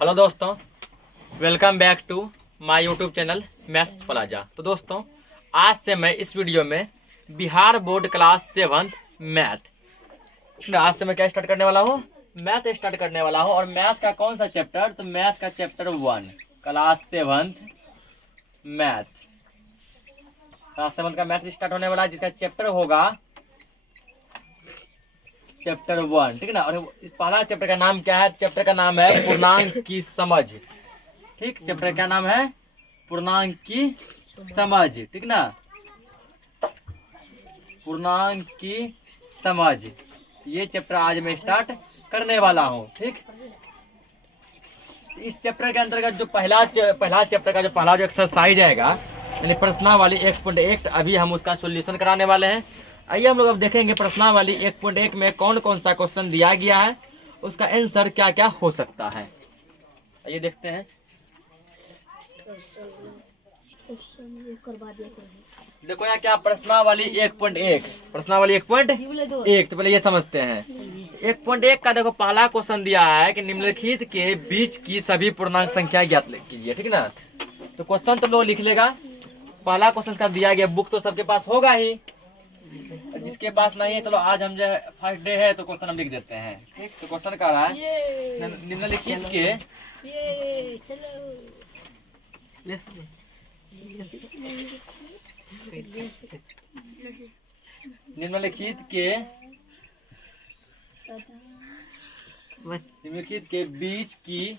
Hello दोस्तों, welcome back to my YouTube channel maths plaza. तो दोस्तों, आज से मैं इस वीडियो में बिहार बोर्ड क्लास 7 मैथ आज से मैं क्या स्टार्ट करने वाला हूँ, मैथ स्टार्ट करने वाला हूँ। और मैथ का कौन सा चैप्टर? तो मैथ का चैप्टर 1 क्लास 7 मैथ। क्लास 7 का मैथ स्टार्ट होने वाला है, जिसका चैप्टर होगा चैप्टर 1, ठीक है ना। और पहला चैप्टर का नाम क्या है? चैप्टर का नाम है पूर्णांक की समझ। ठीक, चैप्टर का नाम है पूर्णांक की समझ, ठीक ना। पूर्णांक की समझ, ये चैप्टर आज मैं स्टार्ट करने वाला हूँ। ठीक, इस चैप्टर के अंतर्गत जो पहला चैप्टर का जो पहला जो एक्सरसाइज आएगा, यानी प्रश्नावली 1.1, अभी हम उसका सॉल्यूशन कराने वाले हैं। आइए हम लोग अब देखेंगे प्रश्नावली 1.1 में कौन कौन सा क्वेश्चन दिया गया है, उसका आंसर क्या क्या हो सकता है। आइए देखते हैं। देखो यहाँ क्या प्रश्नावली 1.1, प्रश्नावली 1.1। तो पहले ये समझते हैं 1.1 का। देखो पहला क्वेश्चन दिया है कि निम्नलिखित के बीच की सभी पूर्णांक संख्या ज्ञात कीजिए, ठीक ना। तो क्वेश्चन तो लोग लिख लेगा। पहला क्वेश्चन का दिया गया, बुक तो सबके पास होगा ही, जिसके पास नहीं है चलो आज हम जो फर्स्ट डे है तो क्वेश्चन हम लिख देते हैं। ठीक, तो क्वेश्चन कह रहा है निम्नलिखित के निम्नलिखित के बीच की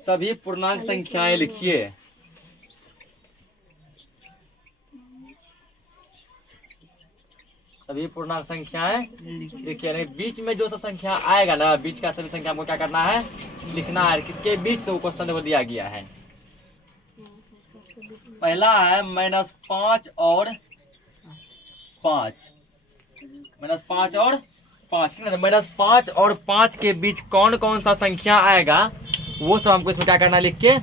सभी पूर्णांक संख्याएं लिखिए। सभी पूर्णांक संख्याएं लिखिए। नहीं, बीच में जो सब संख्या आएगा ना, बीच का सभी संख्या हमको क्या करना है? लिखना है। किसके बीच? तो क्वेश्चन देखो दिया गया है। पहला है -5 और 5, -5 और 5, ठीक है। -5 और 5 के बीच कौन कौन सा संख्या आएगा, वो सब हमको इसमें क्या करना है? लिख के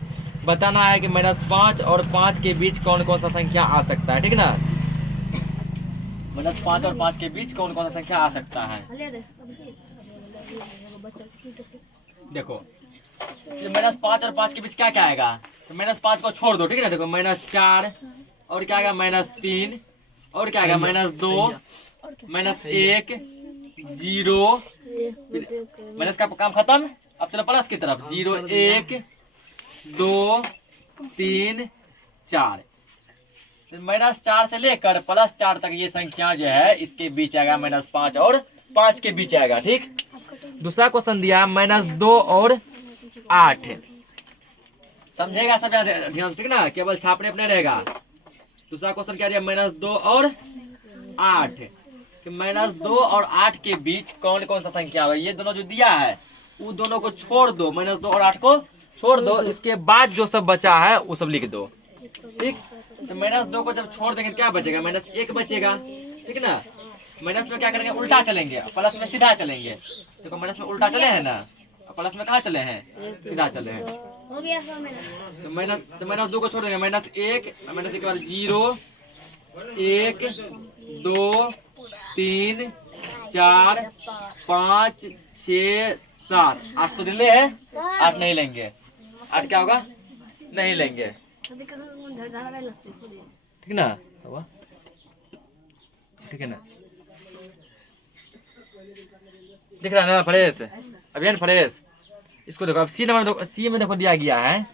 बताना है कि -5 और 5 के बीच कौन कौन सा संख्या आ सकता है, ठीक है ना। -5 और 5 के बीच कौन कौन सा संख्या आ सकता है। देखो -5 और 5 के बीच क्या क्या आएगा? तो -5 को छोड़ दो, ठीक है ना। देखो -4 और क्या आएगा? -3 और क्या आएगा? -2 -1 0। माइनस का काम खत्म। अब चलो प्लस की तरफ। 0 1 2 3 4। -4 से लेकर +4 तक ये संख्या जो है इसके बीच आएगा, -5 और 5 के बीच आएगा। ठीक, दूसरा क्वेश्चन दिया -2 और 8। समझेगा सब ध्यान, ठीक ना, केवल छापने अपने रहेगा। दूसरा क्वेश्चन क्या दिया? -2 और 8। -2 और 8 के बीच कौन कौन सा संख्या होगा? ये दोनों जो दिया है वो दोनों को छोड़ दो, -2 और 8 को छोड़ दो। इसके बाद जो सब बचा है वो सब लिख दो। ठीक, तो -2 को जब छोड़ देंगे क्या बचेगा? -1 बचेगा, ठीक है ना। माइनस में क्या करेंगे? उल्टा चलेंगे, प्लस में सीधा चलेंगे। देखो माइनस में उल्टा चले हैं ना, प्लस में कहाँ चले हैं? सीधा चले हैं। तो -2 को छोड़ देंगे, -1 के बाद 0 1 2 3 4 5 6 7 8 तो ले है, 8 नहीं लेंगे। 8 क्या होगा? नहीं लेंगे, ठीक ना। ठीक है ना, दिख रहा है ना फ्रेश? अभियान फ्रेश। इसको देखो अब सी नंबर, सी में देखो दिया गया है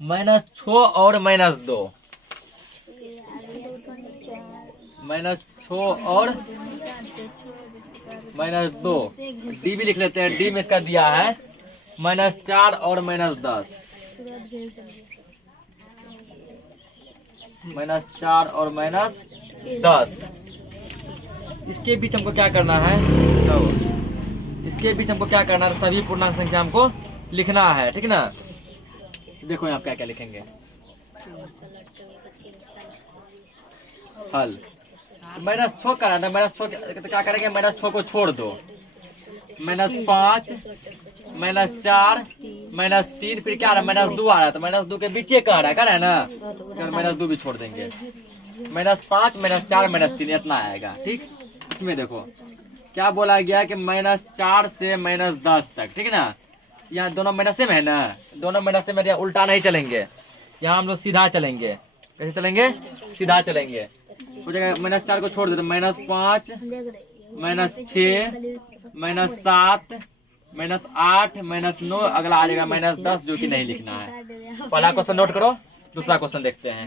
-6 और -2, -6 और -2। डी भी लिख लेते हैं। डी में इसका दिया है -4 और -10, -4 और -10। इसके बीच हमको क्या करना है? तो इसके बीच हमको क्या करना है? सभी पूर्णांक संख्या हमको लिखना है, ठीक ना। देखो यहाँ क्या क्या लिखेंगे। हल -6 का ना, -6 तो क्या करेंगे? -6 को छोड़ दो, -5 -4 -3, फिर क्या आ रहा है? -2 आ रहा है। तो -2 के बीच का रहा है ना, -2 भी छोड़ देंगे। -5 -4 -3 इतना आएगा। ठीक, इसमें देखो क्या बोला गया कि -4 से -10 तक, ठीक है ना। यहाँ दोनों माइनस में है ना, दोनों माइनस में उल्टा नहीं चलेंगे, यहाँ हम लोग सीधा चलेंगे। कैसे चलेंगे? सीधा चलेंगे। हो जाएगा -4 को छोड़ देते, -5 -6 -7 -8 -9, अगला आ जाएगा -10, जो कि नहीं लिखना है। पहला क्वेश्चन नोट करो, दूसरा क्वेश्चन देखते हैं।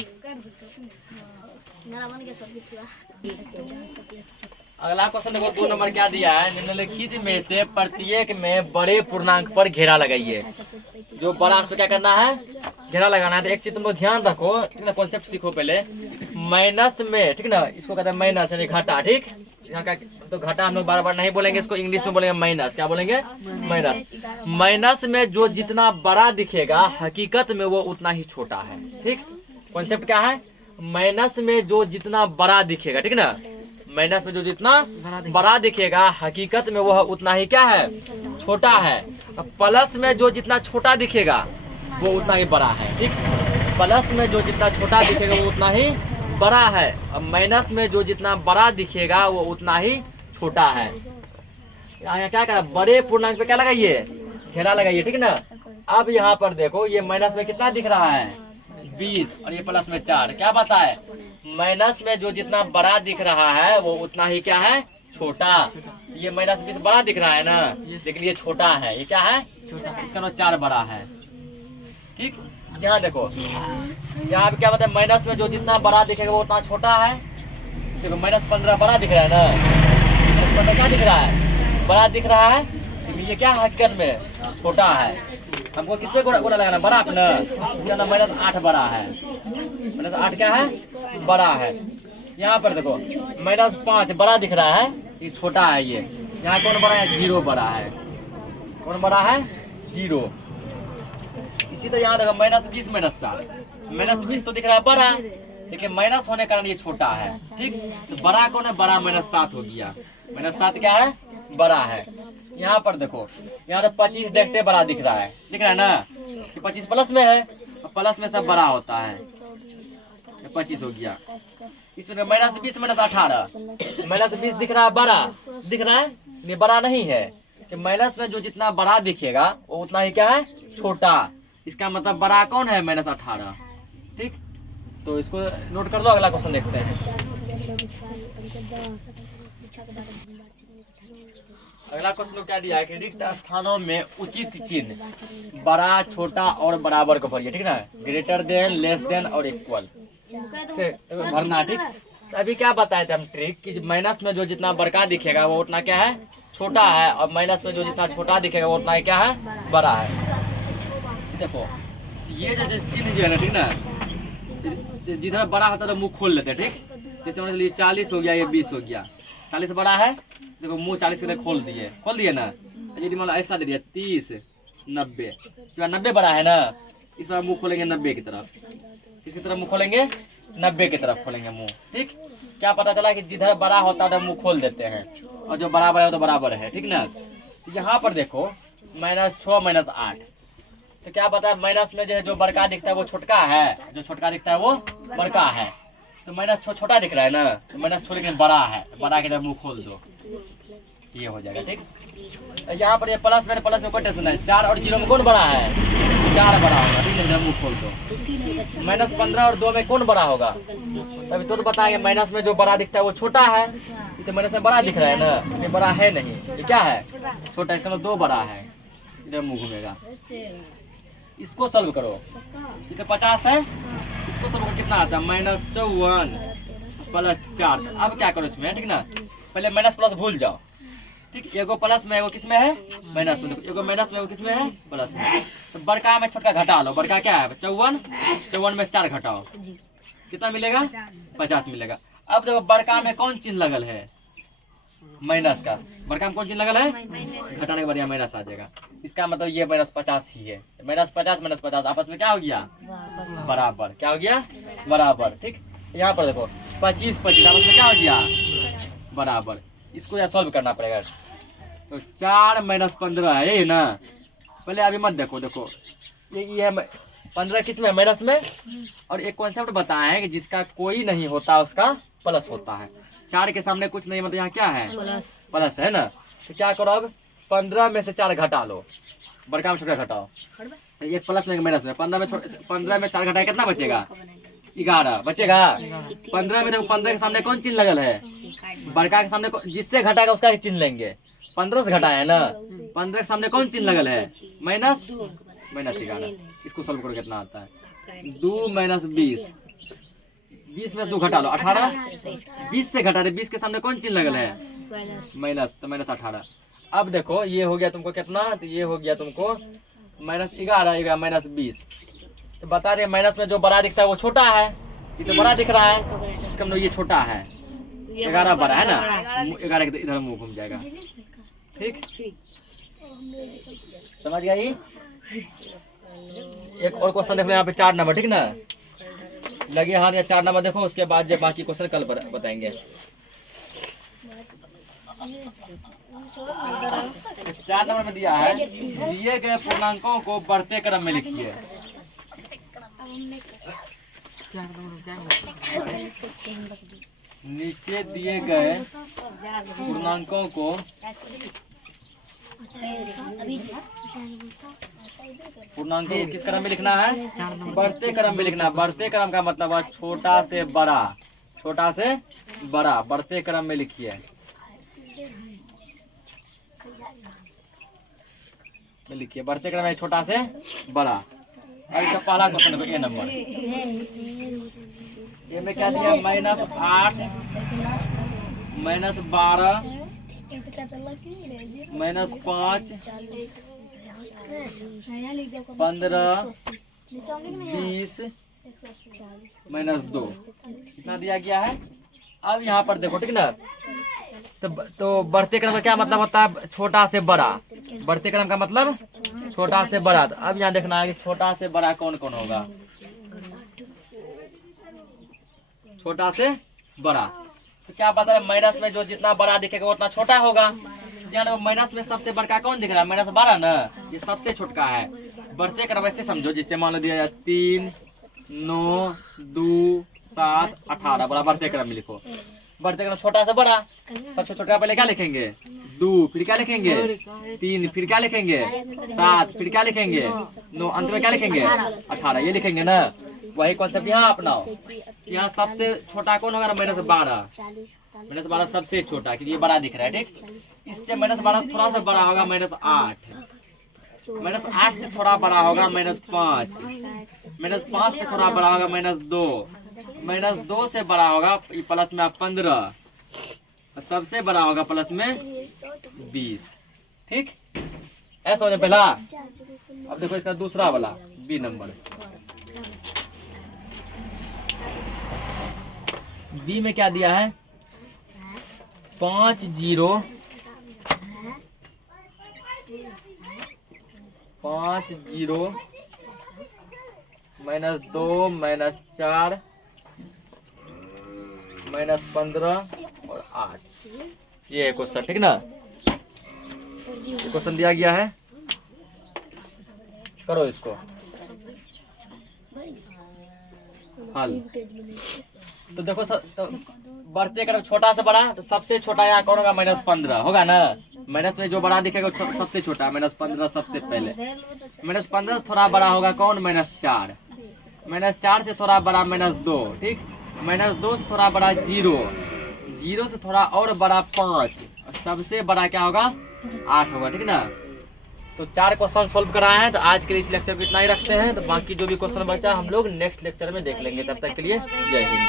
अगला क्वेश्चन देखो, 2 नंबर क्या दिया है, निम्नलिखित में से प्रत्येक में बड़े पूर्णांक पर घेरा लगाइए। जो बड़ा उस पर क्या करना है? घेरा लगाना है। तो एक चीज तुम लोग ध्यान रखो, ठीक ना, कॉन्सेप्ट सीखो पहले। माइनस में, ठीक ना, इसको कहते हैं माइनस यानी घाटा, ठीक। यहाँ का तो घाटा हम लोग बार बार नहीं बोलेंगे, इसको इंग्लिश में बोलेंगे माइनस। क्या बोलेंगे? माइनस। माइनस में जो जितना बड़ा दिखेगा हकीकत में वो उतना ही छोटा है, ठीक। कॉन्सेप्ट क्या है? माइनस में जो जितना बड़ा दिखेगा, ठीक ना, माइनस में जो जितना बड़ा दिखेगा हकीकत में वह उतना ही क्या है? छोटा है। प्लस में जो जितना छोटा दिखेगा वो उतना ही बड़ा है, ठीक। प्लस में जो जितना छोटा दिखेगा वो उतना ही बड़ा है, और माइनस में जो जितना बड़ा दिखेगा वो उतना ही छोटा है। यहाँ क्या करा? बड़े पूर्णांक पे क्या लगाइए? घेरा लगाइए, ठीक ना। अब यहाँ पर देखो, ये माइनस में कितना दिख रहा है? 20, और ये प्लस में 4। क्या बात है? माइनस में जो जितना बड़ा दिख रहा है वो उतना ही क्या है? छोटा। ये -20 बड़ा दिख रहा है ना, लेकिन ये छोटा है। ये क्या है? छोटा। इसका नाम 4 बड़ा है, ठीक। यहाँ देखो, यहाँ पे क्या बताए? माइनस में जो जितना बड़ा दिखेगा वो उतना छोटा है। देखो -15 बड़ा दिख रहा है ना, -15 क्या दिख रहा है? बड़ा दिख रहा है, लेकिन ये क्या हकीकत में छोटा है। हमको किस पे गोला लगाना? बड़ा पे ना, इसका नाम -8 बड़ा है। -8 क्या है? बड़ा है। यहाँ पर देखो -5 बड़ा दिख रहा है, ये छोटा है। ये यहाँ कौन बड़ा है? 0 बड़ा है। कौन बड़ा है? 0। इसी तरह यहाँ देखो -20 -4, -20 तो दिख रहा है बड़ा, लेकिन माइनस होने के कारण ये छोटा है, ठीक। तो बड़ा कौन है? बड़ा -7 हो गया। -7 क्या है? बड़ा है। यहाँ पर देखो, यहाँ तो 25 देखते बड़ा दिख रहा है, दिख रहा है ना, कि 25 प्लस में है, और प्लस में सब बड़ा होता है। 25 हो गया। इसमें -20 -18, -20 दिख रहा है बड़ा, दिख रहा है, ये बड़ा नहीं है। कि माइनस में जो जितना बड़ा दिखेगा वो उतना ही क्या है? छोटा। इसका मतलब बड़ा कौन है? -18, ठीक। तो इसको नोट कर दो, अगला क्वेश्चन देखते हैं। अगला क्वेश्चन क्या दिया है कि रिक्त स्थानों में उचित चिन्ह बड़ा, छोटा और बराबर को भरिए, ठीक ना। ग्रेटर देन, लेस देन और इक्वल भरना, ठीक। तो अभी क्या बताए थे हम ट्रिक कि माइनस में जो जितना बड़का दिखेगा वो उतना क्या है? छोटा है, और माइनस में जो जितना छोटा दिखेगा वो उतना ही क्या है? बड़ा है। देखो ये जो चिन्ह जो है ना, ठीक ना, जितना बड़ा होता है तो मुंह खोल लेते हैं, ठीक। जैसे मान लीजिए 40 हो गया, ये 20 हो गया। 40 बड़ा है, देखो मुंह 40 के लिए खोल दिए ना। यदि मान लो ऐसा दे दिया 30 90, 90 बड़ा है ना, इस बार मुंह खोलेंगे 90 की तरफ। किसकी तरफ मुंह खोलेंगे? 90 की तरफ खोलेंगे मुंह, ठीक। क्या पता चला कि जिधर बड़ा होता है तो मुंह खोल देते हैं, और जो बराबर है तो बराबर है, ठीक ना। यहाँ पर देखो -6 -8, तो क्या पता है माइनस में जो है जो बड़का दिखता है वो छोटका है, जो छोटका दिखता है वो बड़का है। तो -6 छोटा दिख रहा है ना, तो -6 लेकिन बड़ा है, तो बड़ा के तरफ मुंह खोल दो, ये हो जाएगा, ठीक। यहाँ पर ये प्लस में कोई टेंशन नहीं, 4 और 0 में कौन बड़ा है? 4 बड़ा होगा, ठीक है, मुंह खोल दो। -15 और 2 में कौन बड़ा होगा? तभी तो बताएंगे माइनस में जो बड़ा दिखता है वो छोटा है। तो माइनस में बड़ा दिख रहा है ना, ये बड़ा है नहीं, ये क्या है? छोटा। इसका मतलब 2 बड़ा है, इधर मुंह घूमेगा। इसको सॉल्व करो, ये तो 50 है, इसको सॉल्व करो कितना आता है? -54 + 4। अब क्या करो इसमें, ठीक ना, पहले माइनस प्लस भूल जाओ, ठीक। एगो प्लस में एगो किस में है? माइनस में। एगो माइनस में एगो किस में है? प्लस में। तो बड़का में छोटका घटा लो। बड़का क्या है? 54 में 4 घटाओ, कितना मिलेगा? 50 मिलेगा। अब देखो बड़का में कौन चिन्ह लगल है? माइनस का। बड़का में कौन चिन्ह लगल है? घटाने के बाद यहाँ माइनस आ जाएगा। इसका मतलब ये -50 ही है। -50 -50 आपस में क्या हो गया? बराबर। क्या हो गया? बराबर, ठीक। यहाँ पर देखो 25 25 आपस में क्या हो गया? बराबर। इसको यहाँ सॉल्व करना पड़ेगा। तो 4 - 15 है, यही ना। पहले अभी मत देखो, देखो ये है 15 किस में? माइनस में। और एक कॉन्सेप्ट बताए हैं कि जिसका कोई नहीं होता उसका प्लस होता है। 4 के सामने कुछ नहीं, मतलब यहाँ क्या है, प्लस है ना। तो क्या करो अब, 15 में से 4 घटा लो, बड़का में छोटा घटाओ, एक प्लस में एक माइनस में, 15 में 4 घटाए कितना बचेगा, 11 बचेगा। 15 में देखो 15 के सामने कौन चिन्ह लगल है, बड़का के सामने जिससे घटाएगा उसका ही चिन्ह लेंगे। 15 से घटाया है ना, 15 के सामने कौन चिन्ह लगल है, माइनस, माइनस 11। इसको सॉल्व करो कितना आता है, 2 माइनस 20, 20 में 2 घटा लो 18, 20 से घटा दे, 20 के सामने कौन चिन्ह लगल है, माइनस, तो माइनस 18। अब देखो ये हो गया तुमको कितना, तो ये हो गया तुमको माइनस 11 माइनस 20। तो बता रहे माइनस में जो बड़ा दिखता है वो छोटा है, ये तो बड़ा दिख रहा है, इसका मतलब ये छोटा है, 11 बड़ा है ना, 11 इधर मुंह घूम जाएगा। ठीक, समझ गया। ये एक और क्वेश्चन देख लो यहाँ पे 4 नंबर, ठीक ना, लगे हाथ या 4 नंबर देखो, उसके बाद जो बाकी क्वेश्चन कल बताएंगे। 4 नंबर में दिया है, दिए गए पूर्णांकों को बढ़ते क्रम में लिखिए। नीचे दिए गए पूर्णांकों को किस क्रम में लिखना है, बढ़ते क्रम में लिखना। बढ़ते क्रम का मतलब है छोटा से बड़ा, छोटा से बड़ा, बढ़ते क्रम में लिखिए। लिखिए बढ़ते क्रम में छोटा से बड़ा। अब इसका पहला क्वेश्चन देखो, ए नंबर, ए में क्या दिया, -8 -12 -5 15 20 -2 इतना दिया गया है। अब यहाँ पर देखो, ठीक ना, तो बढ़ते क्रम का क्या मतलब होता है, छोटा से बड़ा। बढ़ते क्रम का मतलब छोटा से बड़ा। तो अब यहाँ देखना है कि छोटा से बड़ा कौन कौन होगा, छोटा से बड़ा। तो क्या पता है, माइनस में जो जितना बड़ा दिखेगा वो उतना छोटा होगा। यानी माइनस में सबसे बड़का कौन दिख रहा है, -12 ना, ये सबसे छोटका है। बढ़ते क्रम ऐसे समझो, जिससे मान लो दिया जाए 3 9 2 7 18, बड़ा बढ़ते क्रम में लिखो। बढ़ते क्रम छोटा से बड़ा, सबसे छोटा पहले क्या लिखेंगे, 2, फिर क्या लिखेंगे 3, फिर क्या लिखेंगे 7, फिर क्या लिखेंगे 9, अंत में क्या लिखेंगे 18, ये लिखेंगे ना। वही कॉन्सेप्ट यहाँ अपनाओ। यहाँ सबसे छोटा कौन होगा, -12, -12 सबसे छोटा, क्योंकि ये बड़ा दिख रहा है। ठीक, इससे -12 थोड़ा सा बड़ा होगा -8, -8 से थोड़ा बड़ा होगा -5, -5 से थोड़ा बड़ा होगा -2, -2 से बड़ा होगा प्लस में 15, सबसे बड़ा होगा प्लस में 20। ठीक, ऐसा हो जाए पहला। अब देखो इसका दूसरा वाला, बी नंबर, बी में क्या दिया है, 5 0 -2 -4 -15 और 8, ये क्वेश्चन, ठीक ना। क्वेश्चन दिया गया है, करो इसको हल। तो देखो तो बढ़ते क्रम छोटा से बड़ा, तो सबसे छोटा यहाँ कौन होगा, -15 होगा ना। माइनस में जो बड़ा दिखेगा सबसे छोटा, -15 सबसे पहले। -15 से थोड़ा बड़ा होगा कौन, -4, -4 से थोड़ा बड़ा -2, ठीक, -2 से थोड़ा बड़ा 0, 0 से थोड़ा और बड़ा 5, और सबसे बड़ा क्या होगा 8 होगा। ठीक ना। तो 4 क्वेश्चन सोल्व कराए हैं। तो आज के लिए इस लेक्चर को इतना ही रखते हैं। तो बाकी जो भी क्वेश्चन बचा हम लोग नेक्स्ट लेक्चर में देख लेंगे। तब तक के लिए जय हिंद।